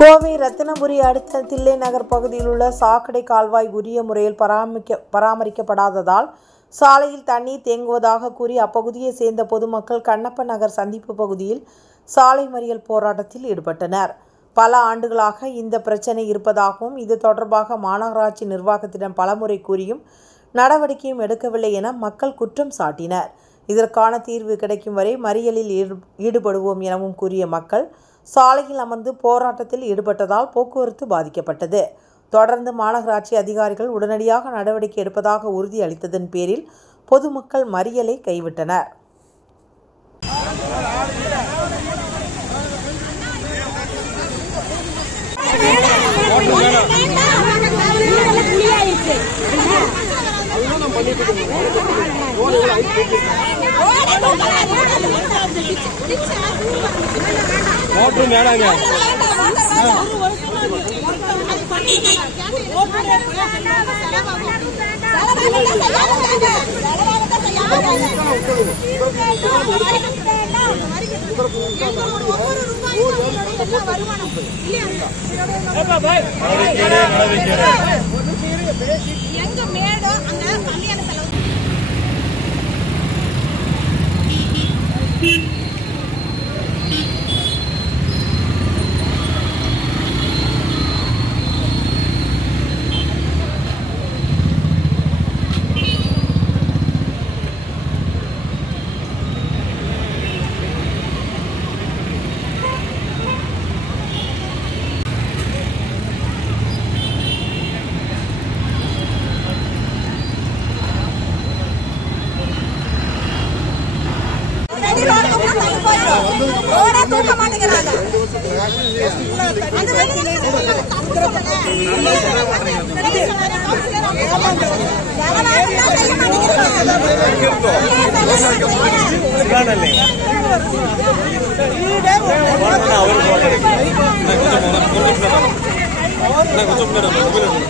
கோவை ரத்தினபுரி அடுத்த தில்லை நகர் பகுதியில் உள்ள சாக்கடை கால்வாய் உரிய முறையில் பராமரிக்கப்படாததால் சாலையில் தண்ணீர் தேங்குவதாக கூறி அப்பகுதியை சேர்ந்த பொதுமக்கள் கண்ணப்ப நகர் சந்திப்பு பகுதியில் சாலை மறியல் போராட்டத்தில் ஈடுபட்டனர். பல ஆண்டுகளாக இந்த பிரச்சனை இருப்பதாகவும் இது தொடர்பாக மாநகராட்சி நிர்வாகத்திடம் பலமுறை கூறியும் நடவடிக்கையும் எடுக்கவில்லை என மக்கள் குற்றம் சாட்டினர். இதற்கான தீர்வு கிடைக்கும் வரை மறியலில் ஈடுபடுவோம் எனவும் கூறிய மக்கள் சாலையில் அமர்ந்து போராட்டத்தில் ஈடுபட்டதால் போக்குவரத்து பாதிக்கப்பட்டது. தொடர்ந்து மாநகராட்சி அதிகாரிகள் உடனடியாக நடவடிக்கை எடுப்பதாக உறுதியளித்ததன் பேரில் பொதுமக்கள் மறியலை கைவிட்டனர். அவர்